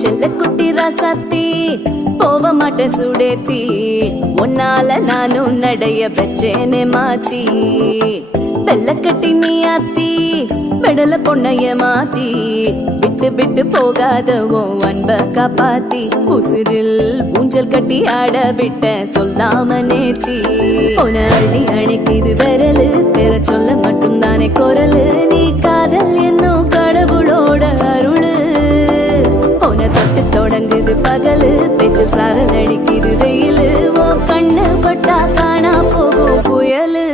செல்ல குட்டி ராசாத்தி போவ மாட்ட சுடேத்தி உன்னால நானும் நடைய பெற்றேனே மாத்தி வெள்ள கட்டி நீ ஆத்தி பெடல பொண்ணைய மாத்தி விட்டு விட்டு போகாதவோ அன்ப காப்பாத்தி உசிரில் ஊஞ்சல் கட்டி ஆட விட்ட சொல்லாம நேத்தி உன அள்ளி அணைக்குது விரலு பெற சொல்ல மட்டும்தானே குரலு நீ காதல் என்னும் கடவுளோட அருளு உன தொட்டு தொடங்குது பகலு பேச்சில் சாரல் அடிக்குது வெயிலு ஓ கண்ணு பட்டா காணா போகும் புயலு